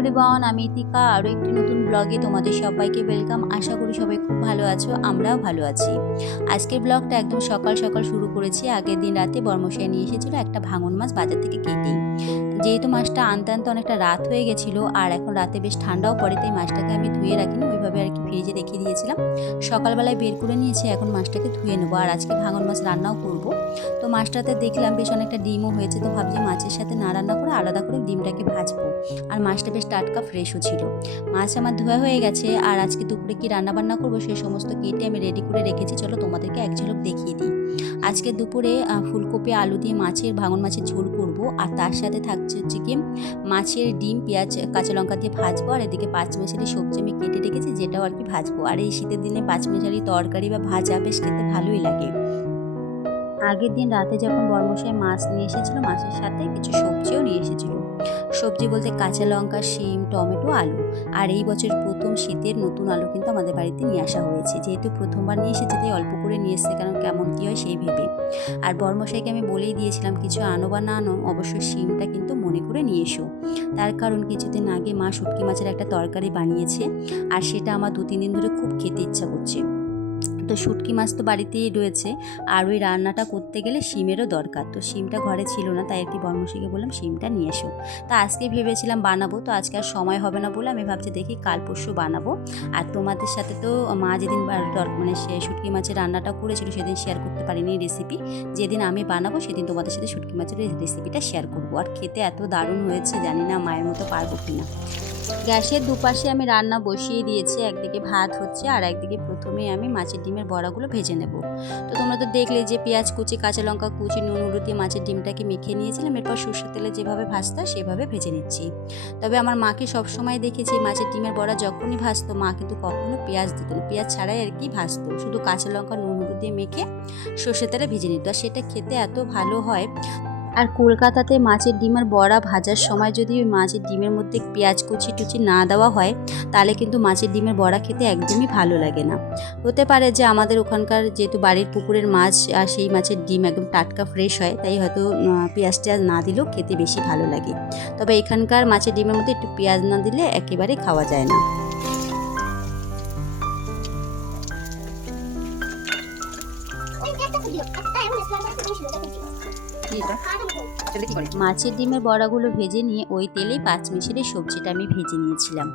Everyone, আমি ইতিকা আরও একটি নতুন ব্লগে তোমাদের সবাইকে ওয়েলকাম। আশা করি সবাই খুব ভালো আছো, আমরাও ভালো আছি। আজকের ব্লগটা একদম সকাল সকাল শুরু করেছি। আগের দিন রাতে বর্মশাই নিয়ে এসেছিলো একটা ভাঙন মাছ বাজার থেকে কেটেই। যেহেতু মাছটা আনতে আনতে অনেকটা রাত হয়ে গেছিলো আর এখন রাতে বেশ ঠান্ডাও পড়ে, তাই মাছটাকে আমি ধুয়ে রাখিনি, ওইভাবে আর কি ফ্রিজে রেখে দিয়েছিলাম। সকালবেলায় বের করে নিয়েছি, এখন মাছটাকে ধুয়ে নেবো আর আজকে ভাঙন মাছ রান্নাও করব। তো মাছটাতে দেখলাম বেশ অনেকটা ডিমও হয়েছে, তো ভাবছি মাছের সাথে না রান্না করে আলাদা করে ডিমটাকে ভাজবো। আর মাছটা বেশ টাটকা ফ্রেশও ছিল। মাছ আমার ধোয়া হয়ে গেছে আর আজকে দুপুরে কি রান্না বান্না করবো সেই সমস্ত কেটে আমি রেডি করে রেখেছি। চলো তোমাদেরকে এক ঝলক দেখিয়ে দিই। আজকে দুপুরে ফুলকপি আলু দিয়ে ভাঙন মাছের ঝোল করব আর তার সাথে থাকছে হচ্ছে কি মাছের ডিম, পেঁয়াজ, কাঁচা লঙ্কা দিয়ে ভাজবো। আর এদিকে পাঁচমিশালি সবজি আমি কেটে রেখেছি, যেটাও আর কি ভাজবো। আর এই শীতের দিনে পাঁচমিশালি তরকারি বা ভাজা বেশ খেতে ভালোই লাগে। আগের দিন রাতে যখন বর্মশাই মাছ নিয়ে এসেছিল, মাছের সাথে কিছু সবজিও নিয়ে এসেছিল। সবজি বলতে কাঁচা লঙ্কা, শিম, টমেটো, আলু। আর এই বছর প্রথম শীতের নতুন আলু কিন্তু আমাদের বাড়িতে নিয়ে আসা হয়েছে। যেহেতু প্রথমবার নিয়ে এসেছে তাই অল্প করে নিয়ে এসেছে, কারণ কেমন কী হয় সেই ভেবে। আর বর্মশাইকে আমি বলেই দিয়েছিলাম কিছু আনো বা না আনো অবশ্যই শিমটা কিন্তু মনে করে নিয়ে এসো। তার কারণ কিছুদিন আগে মা শুটকি মাছের একটা তরকারি বানিয়েছে আর সেটা আমার 2-3 দিন ধরে খুব খেতে ইচ্ছা করছে। তো শুটকি মাছ তো বাড়িতেই রয়েছে আর ওই রান্নাটা করতে গেলে শিমেরও দরকার। তো শিমটা ঘরে ছিল না, তাই একটি বর্মশাইকে বললাম শিমটা নিয়ে এসো। তো আজকে ভেবেছিলাম বানাবো, তো আজকে আর সময় হবে না বলে আমি ভাবছি দেখি কাল পরশু বানাবো। আর তোমাদের সাথে তো মা যেদিন মানে সে শুটকি মাছের রান্নাটা করেছিল সেদিন শেয়ার করতে পারিনি রেসিপি। যেদিন আমি বানাবো সেদিন তোমাদের সাথে শুটকি মাছের রেসিপিটা শেয়ার করবো। আর খেতে এত দারুণ হয়েছে, জানি না মায়ের মতো পারবো কিনা। গ্যাসের দুপাশে আমি রান্না বসিয়ে দিয়েছি, একদিকে ভাত হচ্ছে আর একদিকে প্রথমে আমি মাছের ডিমের বড়াগুলো ভেজে নেব। তো তোমরা তো দেখলে যে পেঁয়াজ কুচি, কাঁচা লঙ্কা কুচি, নুন হলুদ দিয়ে মাছের ডিমটাকে মেখে নিয়েছিলাম। এরপর সরষের তেলে যেভাবে ভাজতা সেভাবে ভেজে নিচ্ছি। তবে আমার মাকে সবসময় দেখেছি মাছের ডিমের বড়া যখনই ভাজতো মা কিন্তু কখনো পেঁয়াজ দিত না, পেঁয়াজ ছাড়াই আর কি ভাজতো, শুধু কাঁচা লঙ্কা নুন হলুদ দিয়ে মেখে সরষের তেলে ভেজে নিত। আর সেটা খেতে এত ভালো হয়। আর কলকাতাতে মাছের ডিমের বড়া ভাজার সময় যদি ওই মাছের ডিমের মধ্যে পেঁয়াজ কুচি টুচি না দেওয়া হয় তাহলে কিন্তু মাছের ডিমের বড়া খেতে একদমই ভালো লাগে না। হতে পারে যে আমাদের ওখানকার যেহেতু বাড়ির পুকুরের মাছ আর সেই মাছের ডিম একদম টাটকা ফ্রেশ হয়, তাই হয়তো পেঁয়াজটা না দিলেও খেতে বেশি ভালো লাগে। তবে এখানকার মাছের ডিমের মধ্যে একটু পেঁয়াজ না দিলে একেবারেই খাওয়া যায় না। মাছের ডিমের বড়াগুলো ভেজে নিয়ে ওই তেলেই পাঁচমিশালি সবজিটা আমি ভেজে নিয়েছিলাম।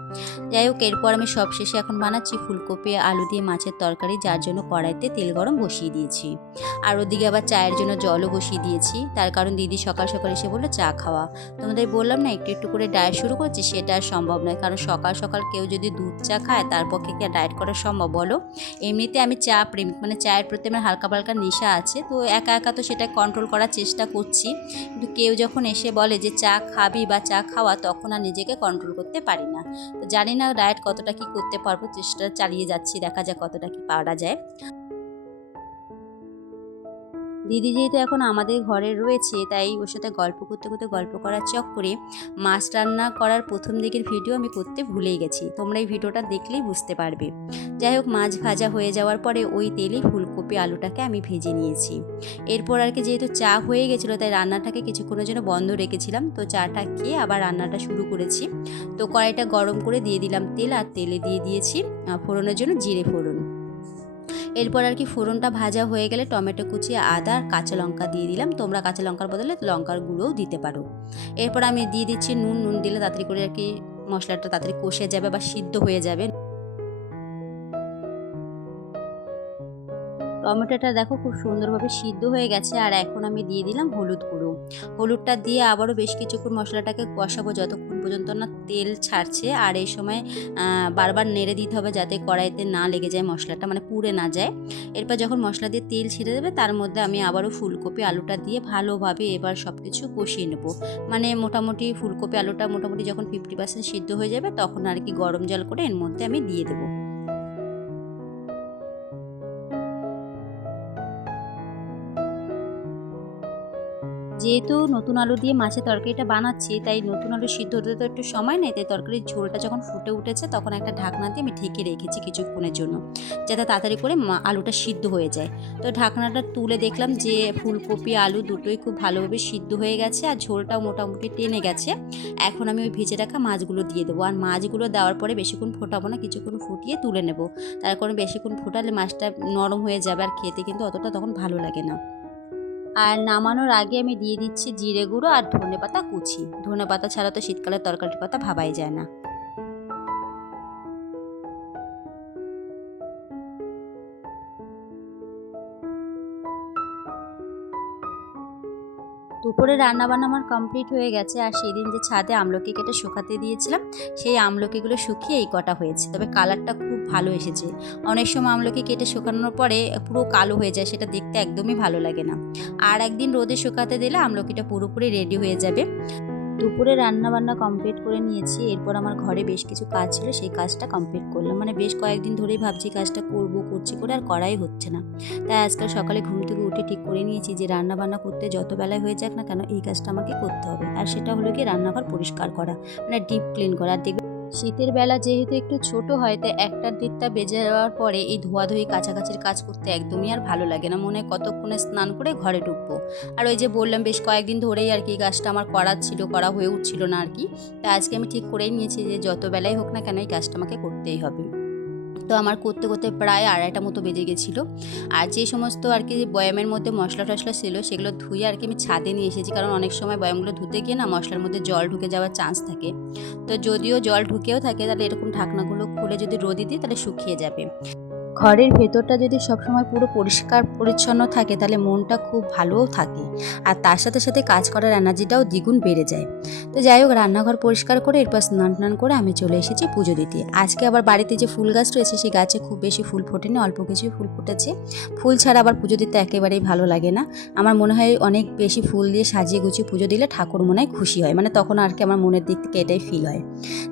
যাই হোক, এরপর আমি সবশেষে এখন বানাচ্ছি ফুলকপি আলু দিয়ে মাছের তরকারি, যার জন্য কড়াইতে তেল গরম বসিয়ে দিয়েছি। আর ওদিকে আবার চায়ের জন্য জলও বসিয়ে দিয়েছি, তার কারণ দিদি সকাল সকাল এসে বললো চা খাওয়া। তোমাদের বললাম না একটু একটু করে ডায়েট শুরু করছি, সেটা আর সম্ভব নয়, কারণ সকাল সকাল কেউ যদি দুধ চা খায় তার পক্ষে কি ডায়েট করা সম্ভব বলো। এমনিতে আমি চা প্রেমিক, মানে চায়ের প্রতি আমার হালকা পালকা নেশা আছে, তো একা একা তো সেটা কন্ট্রোল করার চেষ্টা করছি। কিন্তু কেউ যখন এসে বলে যে চা খাবি বা চা খাওয়া, তখন আর নিজেকে কন্ট্রোল করতে পারি না। তো জানি না ডায়েট কতটা কি করতে পারবো, চেষ্টা চালিয়ে যাচ্ছি, দেখা যাক কতটা কি পারা যায়। দিদি যেহেতু এখন আমাদের ঘরে রয়েছে তাই ওর সাথে গল্প করতে করতে গল্প করার চক্করে মাছ রান্না করার প্রথম দিকের ভিডিও আমি করতে ভুলেই গেছি। তোমরা এই ভিডিওটা দেখলেই বুঝতে পারবে। যাই হোক, মাছ ভাজা হয়ে যাওয়ার পরে ওই তেলেই ফুলকপি আলুটাকে আমি ভেজে নিয়েছি। এরপর আর কি যেহেতু চা হয়ে গেছিলো তাই রান্নাটাকে কিছুক্ষণের জন্য বন্ধ রেখেছিলাম। তো চাটা খেয়ে আবার রান্নাটা শুরু করেছি। তো কড়াইটা গরম করে দিয়ে দিলাম তেল, আর তেলে দিয়ে দিয়েছি ফোড়নের জন্য জিরে ফোড়ন। এরপর আর কি ফোড়নটা ভাজা হয়ে গেলে টমেটো কুচি, আদা আর কাঁচা লঙ্কা দিয়ে দিলাম। তোমরা কাঁচা লঙ্কার বদলে লঙ্কার গুঁড়োও দিতে পারো। এরপর আমি দিয়ে দিচ্ছি নুন। নুন দিলে তাড়াতাড়ি করে আর কি মশলাটা তাড়াতাড়ি কষে যাবে বা সিদ্ধ হয়ে যাবে। টমেটোটা দেখো খুব সুন্দরভাবে সিদ্ধ হয়ে গেছে। আর এখন আমি দিয়ে দিলাম হলুদ গুঁড়ো। হলুদটা দিয়ে আবারও বেশ কিছুক্ষণ মশলাটাকে কষাবো যতক্ষণ পর্যন্ত না তেল ছাড়ছে। আর এই সময় বারবার নেড়ে দিতে হবে যাতে কড়াইতে না লেগে যায় মশলাটা, মানে পুড়ে না যায়। এরপর যখন মশলা দিয়ে তেল ছেড়ে দেবে তার মধ্যে আমি আবারও ফুলকপি আলুটা দিয়ে ভালোভাবে এবার সব কিছু কষিয়ে নেব। মানে মোটামুটি ফুলকপি আলুটা মোটামুটি যখন 50% সিদ্ধ হয়ে যাবে তখন আর কি গরম জল করে এর মধ্যে আমি দিয়ে দেবো। যেহেতু নতুন আলু দিয়ে মাছের তরকারিটা বানাচ্ছি, তাই নতুন আলু সিদ্ধ হতে তো একটু সময় নেই, তাই তরকারির ঝোলটা যখন ফুটে উঠেছে তখন একটা ঢাকনা দিয়ে আমি ঢেকে রেখেছি কিছুক্ষণের জন্য, যাতে তাড়াতাড়ি করে আলুটা সিদ্ধ হয়ে যায়। তো ঢাকনাটা তুলে দেখলাম যে ফুলকপি আলু দুটোই খুব ভালোভাবে সিদ্ধ হয়ে গেছে আর ঝোলটাও মোটামুটি টেনে গেছে। এখন আমি ওই ভেজে রাখা মাছগুলো দিয়ে দেবো, আর মাছগুলো দেওয়ার পরে বেশিক্ষণ ফোটাবো না, কিছুক্ষণ ফুটিয়ে তুলে নেব। তার কারণ বেশিক্ষণ ফোটালে মাছটা নরম হয়ে যাবে আর খেতে কিন্তু অতটা তখন ভালো লাগে না। আর নামানোর আগে আমি দিয়ে দিচ্ছি জিরে গুঁড়ো আর ধনেপাতা কুচি। ধনেপাতা ছাড়া তো শীতকালের তরকারির কথা ভাবাই যায় না। দুপুরে রান্নাবান্না আমার কমপ্লিট হয়ে গেছে, আর সেদিন যে ছাদে আমলকি কেটে শুকাতে দিয়েছিলাম, সেই আমলকিগুলো শুকিয়ে এই কটা হয়েছে। তবে কালারটা খুব ভালো এসেছে। অনেক সময় আমলকি কেটে শুকানোর পরে পুরো কালো হয়ে যায়, সেটা দেখতে একদমই ভালো লাগে না। আর একদিন রোদে শুকাতে দিলে আমলকিটা পুরোপুরি রেডি হয়ে যাবে। দুপুরে রান্নাবান্না কমপ্লিট করে নিয়েছি। এরপর আমার ঘরে বেশ কিছু কাজ ছিল, সেই কাজটা কমপ্লিট করলাম। মানে বেশ কয়েকদিন ধরেই ভাবছি কাজটা করছি করে আর করাই হচ্ছে না। তাই আজকাল সকালে ঘুম থেকে উঠে ঠিক করে নিয়েছি যে রান্নাবান্না করতে যত বেলায় হয়ে যাক না কেন, এই কাজটা আমাকে করতে হবে। আর সেটা হলো কি রান্নাঘর পরিষ্কার করা, মানে ডিপ ক্লিন করা। আর দেখবে শীতের বেলা যেহেতু একটু ছোট হয়, তাই 1টা 1:30 বেজে যাওয়ার পরে এই ধোয়াধুয়ি কাছাকাছির কাজ করতে একদমই আর ভালো লাগে না। মনে হয় কতক্ষণে স্নান করে ঘরে ঢুকবো। আর ওই যে বললাম বেশ কয়েকদিন ধরেই আর কি কাজটা আমার করার ছিল, করা হয়ে উঠছিল না আর কি। তাই আজকে আমি ঠিক করেই নিয়েছি যে যত বেলায় হোক না কেন এই কাজটা আমাকে করতেই হবে। তো আমার করতে করতে প্রায় 2:30 মতো বেজে গেছিলো। আর যে সমস্ত আর কি বয়ামের মধ্যে মশলা টশলা ছিল সেগুলো ধুয়ে আর কি আমি ছাদে নিয়ে এসেছি, কারণ অনেক সময় বয়ামগুলো ধুতে গিয়ে না মশলার মধ্যে জল ঢুকে যাওয়ার চান্স থাকে। তো যদিও জল ঢুকেও থাকে, তাহলে এরকম ঢাকনাগুলো খুলে যদি রোদে দিই তাহলে শুকিয়ে যাবে। ঘরের ভেতরটা যদি সবসময় পুরো পরিষ্কার পরিচ্ছন্ন থাকে তাহলে মনটা খুব ভালোও থাকে, আর তার সাথে সাথে কাজ করার এনার্জিটাও দ্বিগুণ বেড়ে যায়। তো যাই হোক, রান্নাঘর পরিষ্কার করে এরপর স্নান টান করে আমি চলে এসেছি পুজো দিতে। আজকে আবার বাড়িতে যে ফুল গাছ রয়েছে সেই গাছে খুব বেশি ফুল ফোটেনি, অল্প কিছুই ফুল ফুটেছে। ফুল ছাড়া আবার পুজো দিতে একেবারেই ভালো লাগে না। আমার মনে হয় অনেক বেশি ফুল দিয়ে সাজিয়ে গুছিয়ে পুজো দিলে ঠাকুর মনে হয় খুশি হয়, মানে তখন আর কি আমার মনের দিক থেকে এটাই ফিল হয়।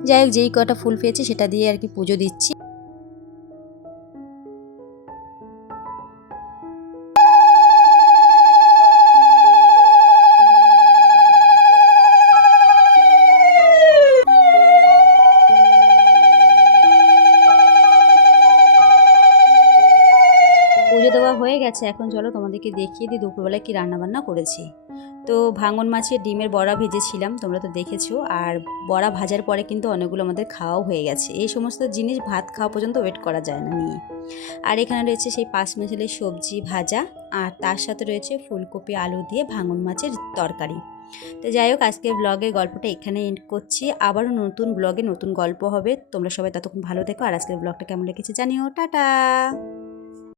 যাই হোক, যেই কটা ফুল পেয়েছি সেটা দিয়ে আর কি পুজো দিচ্ছি। পুজো দেওয়া হয়ে গেছে, এখন চলো তোমাদেরকে দেখিয়ে দিই দুপুরবেলায় কি রান্নাবান্না করেছি। তো ভাঙন মাছের ডিমের বড়া ভেজেছিলাম, তোমরা তো দেখেছো। আর বড়া ভাজার পরে কিন্তু অনেকগুলো আমাদের খাওয়াও হয়ে গেছে। এই সমস্ত জিনিস ভাত খাওয়া পর্যন্ত ওয়েট করা যায় না নিয়ে। আর এখানে রয়েছে সেই 5 মিশালি সবজি ভাজা, আর তার সাথে রয়েছে ফুলকপি আলু দিয়ে ভাঙন মাছের তরকারি। তো যাই হোক, আজকের ব্লগের গল্পটা এখানে এন্ড করছি। আবারও নতুন ব্লগে নতুন গল্প হবে। তোমরা সবাই ততক্ষণ ভালো থেকো, আর আজকের ব্লগটা কেমন লেগেছে জানিও। টাটা।